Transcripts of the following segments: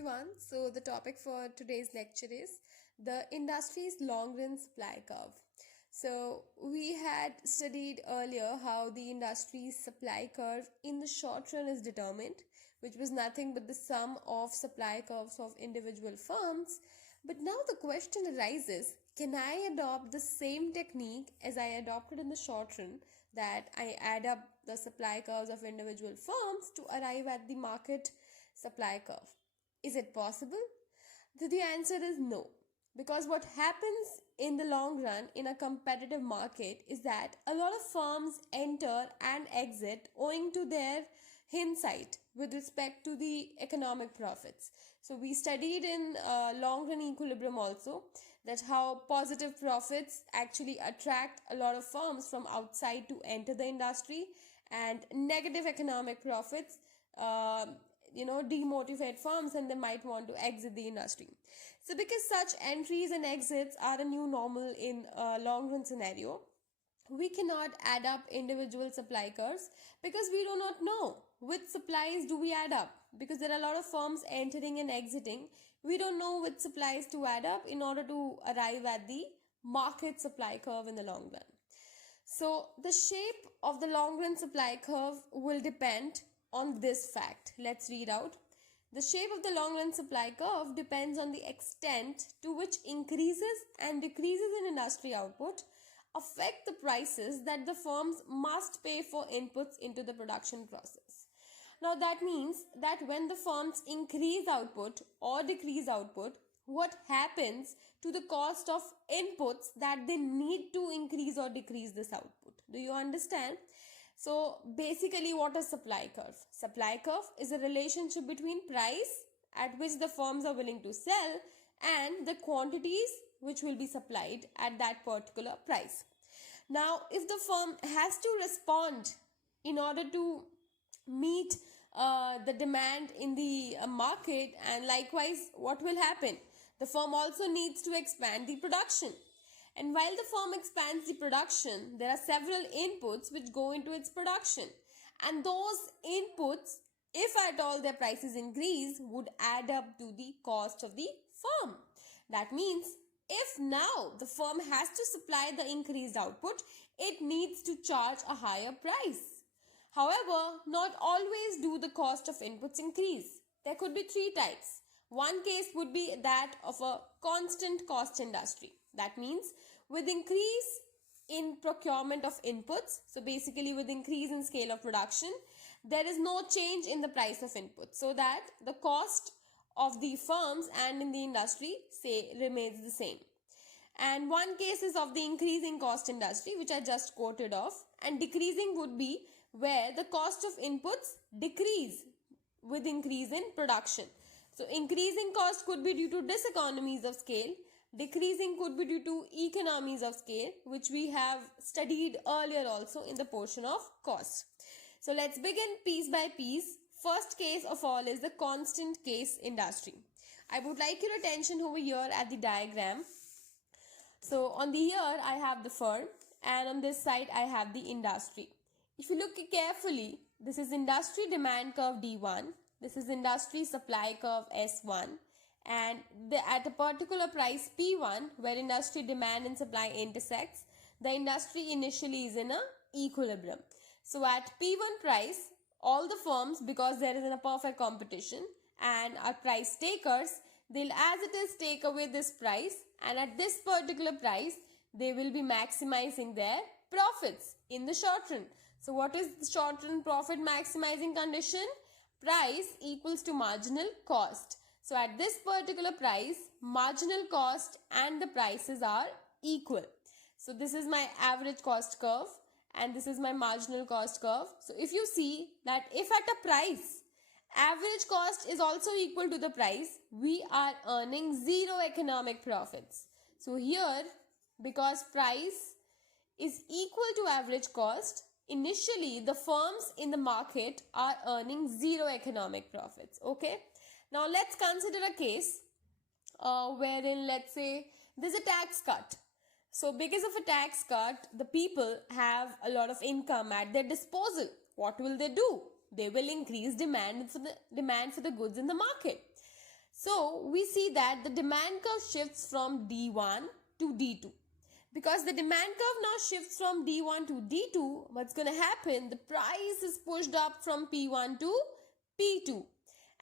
everyone. So the topic for today's lecture is the industry's long run supply curve. So we had studied earlier how the industry's supply curve in the short run is determined, which was nothing but the sum of supply curves of individual firms. But now the question arises, can I adopt the same technique as I adopted in the short run, that I add up the supply curves of individual firms to arrive at the market supply curve? Is it possible? The answer is no. Because what happens in the long run in a competitive market is that a lot of firms enter and exit owing to their hindsight with respect to the economic profits. So we studied in long run equilibrium also that how positive profits actually attract a lot of firms from outside to enter the industry, and negative economic profits demotivate firms and they might want to exit the industry. So because such entries and exits are a new normal in a long run scenario, we cannot add up individual supply curves because we do not know which supplies do we add up, because there are a lot of firms entering and exiting. We don't know which supplies to add up in order to arrive at the market supply curve in the long run. So the shape of the long run supply curve will depend on this fact. Let's read out. The shape of the long run supply curve depends on the extent to which increases and decreases in industry output affect the prices that the firms must pay for inputs into the production process. Now that means that when the firms increase output or decrease output, what happens to the cost of inputs that they need to increase or decrease this output? Do you understand? So basically, what is supply curve? Supply curve is a relationship between price at which the firms are willing to sell and the quantities which will be supplied at that particular price. Now, if the firm has to respond in order to meet the demand in the market, and likewise, what will happen? The firm also needs to expand the production. And while the firm expands the production, there are several inputs which go into its production. And those inputs, if at all their prices increase, would add up to the cost of the firm. That means if now the firm has to supply the increased output, it needs to charge a higher price. However, not always do the cost of inputs increase. There could be three types. One case would be that of a constant cost industry. That means with increase in procurement of inputs, so basically with increase in scale of production, there is no change in the price of inputs, so that the cost of the firms and in the industry remains the same. And one case is of the increasing cost industry, which I just quoted off, and decreasing would be where the cost of inputs decrease with increase in production. So increasing cost could be due to diseconomies of scale. Decreasing could be due to economies of scale, which we have studied earlier also in the portion of cost. So let's begin piece by piece. First case of all is the constant case industry. I would like your attention over here at the diagram. So on the here I have the firm, and on this side I have the industry. If you look carefully, this is industry demand curve D1. This is industry supply curve S1. And at a particular price P1, where industry demand and supply intersects, the industry initially is in a equilibrium. So at P1 price, all the firms, because there is a perfect competition and are price takers, they'll as it is take away this price, and at this particular price, they will be maximizing their profits in the short run. So what is the short run profit maximizing condition? Price equals to marginal cost. So at this particular price, marginal cost and the prices are equal. So this is my average cost curve and this is my marginal cost curve. So if you see that if at a price, average cost is also equal to the price, we are earning zero economic profits. So here, because price is equal to average cost, initially the firms in the market are earning zero economic profits. Okay. Now let's consider a case wherein, let's say, there's a tax cut. So because of a tax cut, the people have a lot of income at their disposal. What will they do? They will increase demand for the goods in the market. So we see that the demand curve shifts from D1 to D2. Because the demand curve now shifts from D1 to D2, what's going to happen? The price is pushed up from P1 to P2.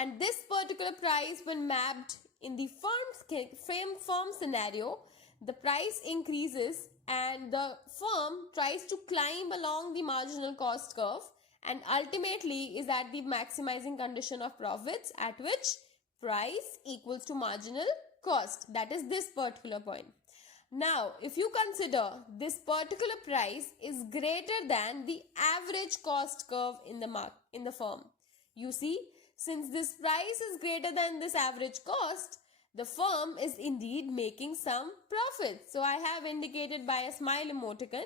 And this particular price, when mapped in the firm scenario, the price increases and the firm tries to climb along the marginal cost curve and ultimately is at the maximizing condition of profits at which price equals to marginal cost. That is this particular point. Now, if you consider this particular price is greater than the average cost curve in the firm, you see, since this price is greater than this average cost, the firm is indeed making some profit. So I have indicated by a smile emoticon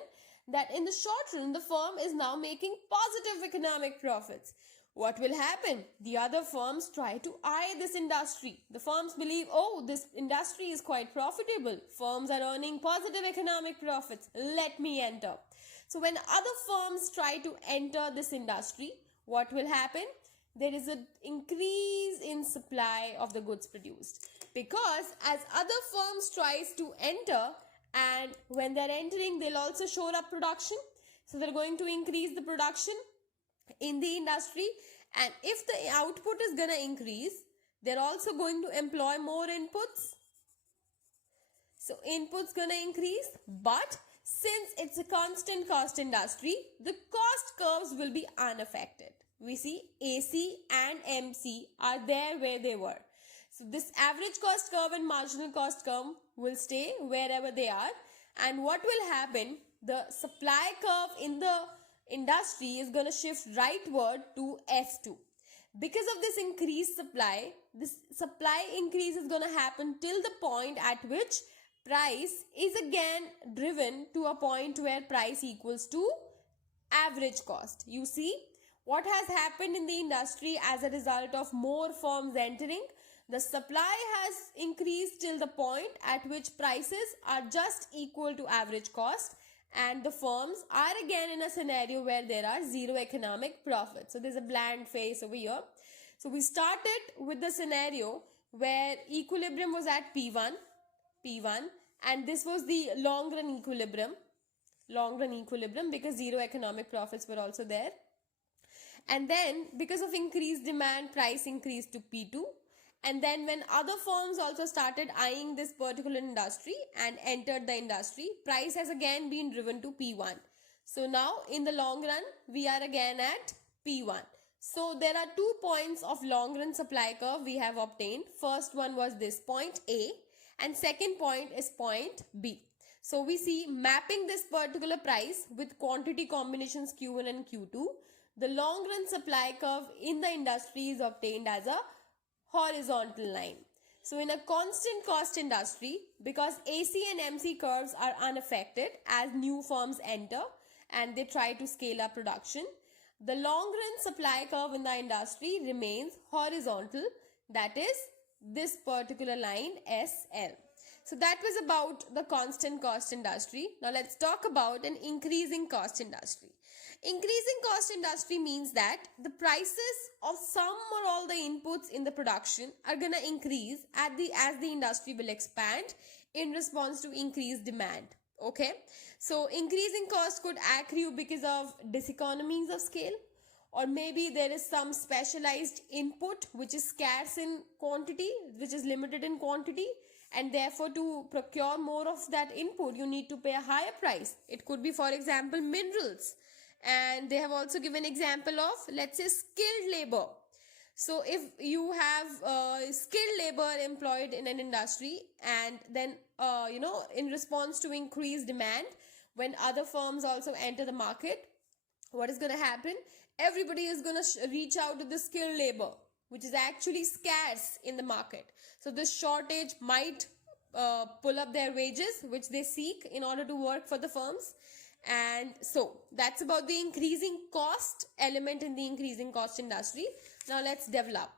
that in the short run, the firm is now making positive economic profits. What will happen? The other firms try to eye this industry. The firms believe, oh, this industry is quite profitable. Firms are earning positive economic profits. Let me enter. So when other firms try to enter this industry, what will happen? There is an increase in supply of the goods produced. Because as other firms tries to enter, and when they're entering, they'll also shore up production. So they're going to increase the production in the industry, and if the output is going to increase, they're also going to employ more inputs. So inputs going to increase, but since it's a constant cost industry, the cost curves will be unaffected. We see AC and MC are there where they were. So this average cost curve and marginal cost curve will stay wherever they are. And what will happen? The supply curve in the industry is going to shift rightward to F2. Because of this increased supply, this supply increase is going to happen till the point at which price is again driven to a point where price equals to average cost. You see what has happened in the industry as a result of more firms entering. The supply has increased till the point at which prices are just equal to average cost, and the firms are again in a scenario where there are zero economic profit. So there's a bland face over here. So we started with the scenario where equilibrium was at P1, and this was the long run equilibrium because zero economic profits were also there. And then because of increased demand, price increased to P2. And then when other firms also started eyeing this particular industry and entered the industry, price has again been driven to P1. So now in the long run, we are again at P1. So there are 2 points of long run supply curve we have obtained. First one was this point A and second point is point B. So we see mapping this particular price with quantity combinations Q1 and Q2. The long run supply curve in the industry is obtained as a horizontal line. So in a constant cost industry, because AC and MC curves are unaffected as new firms enter and they try to scale up production, the long run supply curve in the industry remains horizontal, that is this particular line SL. So that was about the constant cost industry. Now let's talk about an increasing cost industry. Increasing cost industry means that the prices of some or all the inputs in the production are going to increase as the industry will expand in response to increased demand. Okay, so increasing cost could accrue because of diseconomies of scale, or maybe there is some specialized input which is scarce in quantity, which is limited in quantity, and therefore to procure more of that input you need to pay a higher price. It could be, for example, minerals. And they have also given example of, let's say, skilled labor. So if you have skilled labor employed in an industry and then in response to increased demand, when other firms also enter the market, what is going to happen? Everybody is going to reach out to the skilled labor, which is actually scarce in the market. So this shortage might pull up their wages, which they seek in order to work for the firms. And so that's about the increasing cost element in the increasing cost industry. Now let's develop.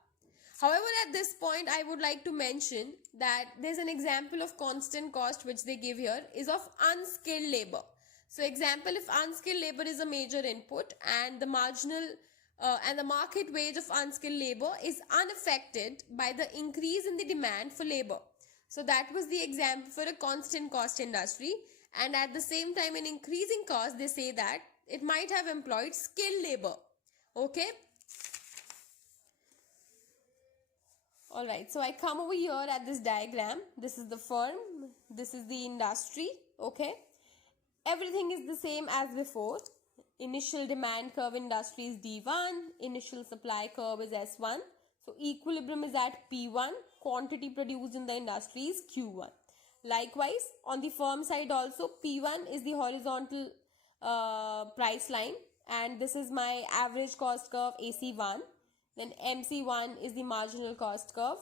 However, at this point, I would like to mention that there's an example of constant cost which they give here is of unskilled labor. So example, if unskilled labor is a major input and the marginal and the market wage of unskilled labor is unaffected by the increase in the demand for labor. So that was the example for a constant cost industry, and at the same time in increasing cost they say that it might have employed skilled labor. Okay. Alright, so I come over here at this diagram. This is the firm, this is the industry. Okay, everything is the same as before. Initial demand curve industry is D1, initial supply curve is S1. So equilibrium is at P1, quantity produced in the industry is Q1. Likewise, on the firm side also, P1 is the horizontal price line, and this is my average cost curve AC1. Then MC1 is the marginal cost curve,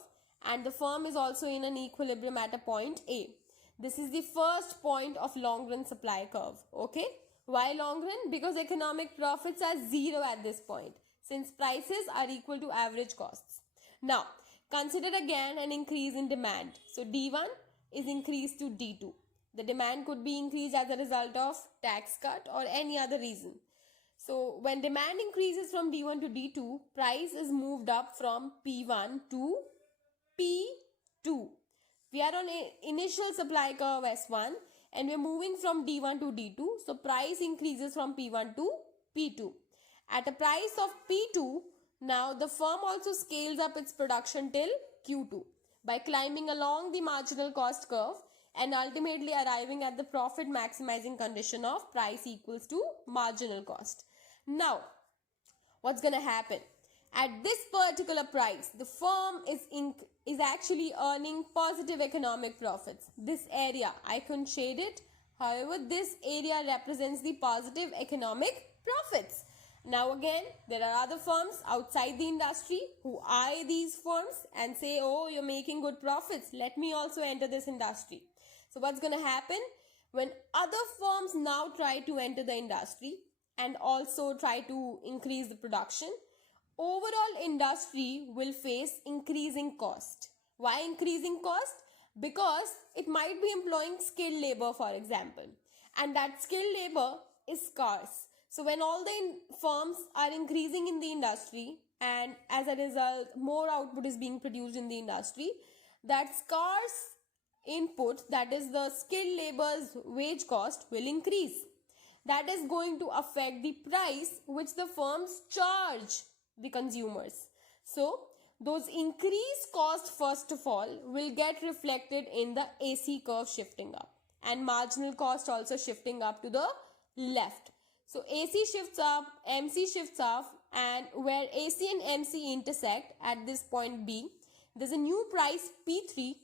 and the firm is also in an equilibrium at a point A. This is the first point of long run supply curve. Okay, why long run? Because economic profits are zero at this point, since prices are equal to average costs. Now consider again an increase in demand. So D1 is increased to D2. The demand could be increased as a result of tax cut or any other reason. So when demand increases from D1 to D2, price is moved up from P1 to P2. We are on a initial supply curve S1 and we are moving from D1 to D2. So price increases from P1 to P2. At a price of P2, now the firm also scales up its production till Q2 by climbing along the marginal cost curve and ultimately arriving at the profit maximizing condition of price equals to marginal cost. Now, what's going to happen? At this particular price, the firm is actually earning positive economic profits. This area, I couldn't shade it. However, this area represents the positive economic profits. Now again, there are other firms outside the industry who eye these firms and say, oh, you're making good profits. Let me also enter this industry. So what's going to happen? When other firms now try to enter the industry and also try to increase the production, overall industry will face increasing cost. Why increasing cost? Because it might be employing skilled labor, for example, and that skilled labor is scarce. So when all the firms are increasing in the industry and as a result more output is being produced in the industry, that scarce input, that is the skilled labor's wage cost, will increase. That is going to affect the price which the firms charge the consumers. So those increased costs first of all will get reflected in the AC curve shifting up and marginal cost also shifting up to the left. So AC shifts up, MC shifts up, and where AC and MC intersect at this point B, there's a new price P3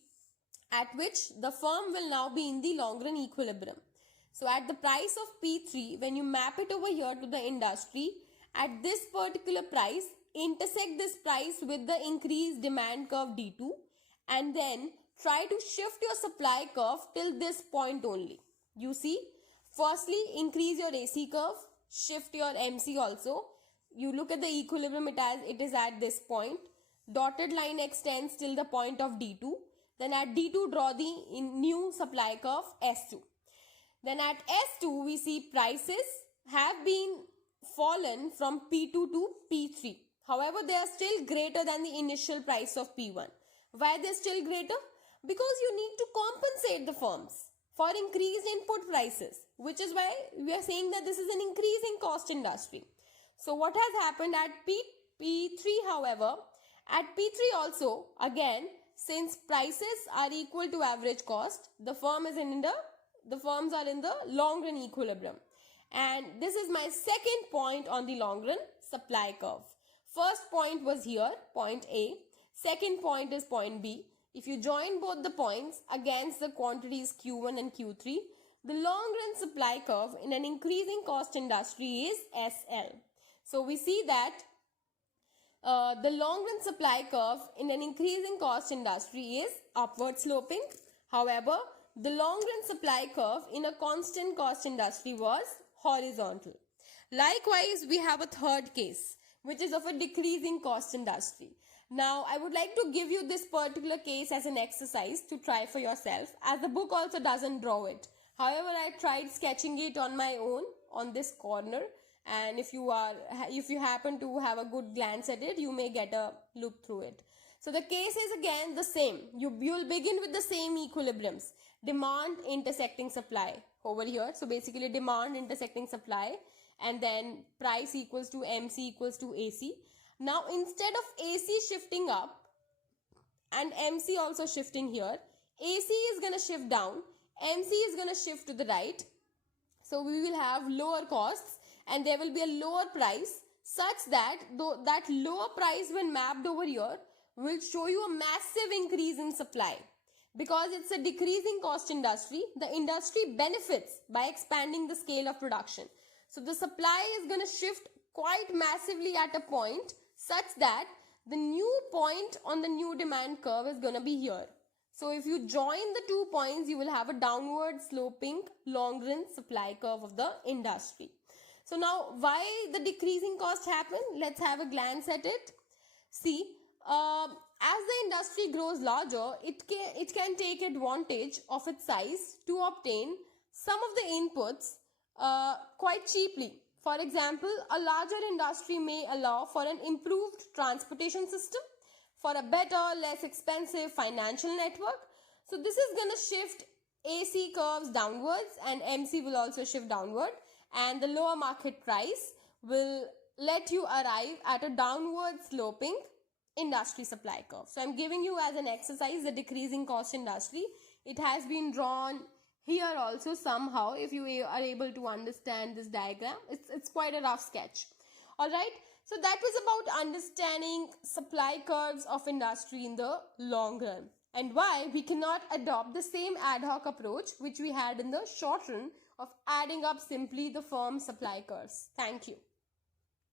at which the firm will now be in the long run equilibrium. So at the price of P3, when you map it over here to the industry, at this particular price, intersect this price with the increased demand curve D2 and then try to shift your supply curve till this point only. You see, firstly, increase your AC curve, shift your MC also. You look at the equilibrium, it is at this point. Dotted line extends till the point of D2. Then at D2, draw the new supply curve S2. Then at S2, we see prices have been fallen from P2 to P3. However, they are still greater than the initial price of P1. Why they are still greater? Because you need to compensate the firms for increased input prices, which is why we are saying that this is an increasing cost industry. So what has happened at P3, however, at P3 also, again, since prices are equal to average cost, the firms are in the long run equilibrium. And this is my second point on the long run supply curve. First point was here, point A. Second point is point B. If you join both the points against the quantities Q1 and Q3, the long run supply curve in an increasing cost industry is SL. So we see that the long run supply curve in an increasing cost industry is upward sloping. However, the long run supply curve in a constant cost industry was horizontal. Likewise, we have a third case, which is of a decreasing cost industry. Now, I would like to give you this particular case as an exercise to try for yourself, as the book also doesn't draw it. However, I tried sketching it on my own on this corner, and if you happen to have a good glance at it, you may get a look through it. So the case is again the same. You'll begin with the same equilibriums. Demand intersecting supply over here. So basically demand intersecting supply, and then price equals to MC equals to AC. Now instead of AC shifting up and MC also shifting here, AC is going to shift down, MC is going to shift to the right. So we will have lower costs and there will be a lower price, such that that lower price when mapped over here will show you a massive increase in supply. Because it's a decreasing cost industry, the industry benefits by expanding the scale of production. So the supply is going to shift quite massively at a point such that the new point on the new demand curve is going to be here. So if you join the 2 points, you will have a downward sloping long run supply curve of the industry. So now why the decreasing cost happen? Let's have a glance at it. See, as the industry grows larger, it can take advantage of its size to obtain some of the inputs quite cheaply. For example, a larger industry may allow for an improved transportation system, for a better, less expensive financial network. So this is going to shift AC curves downwards and MC will also shift downward, and the lower market price will let you arrive at a downward sloping industry supply curve. So I'm giving you as an exercise the decreasing cost industry. It has been drawn here also somehow. If you are able to understand this diagram, it's quite a rough sketch. Alright, so that was about understanding supply curves of industry in the long run, and why we cannot adopt the same ad hoc approach which we had in the short run of adding up simply the firm supply curves. Thank you.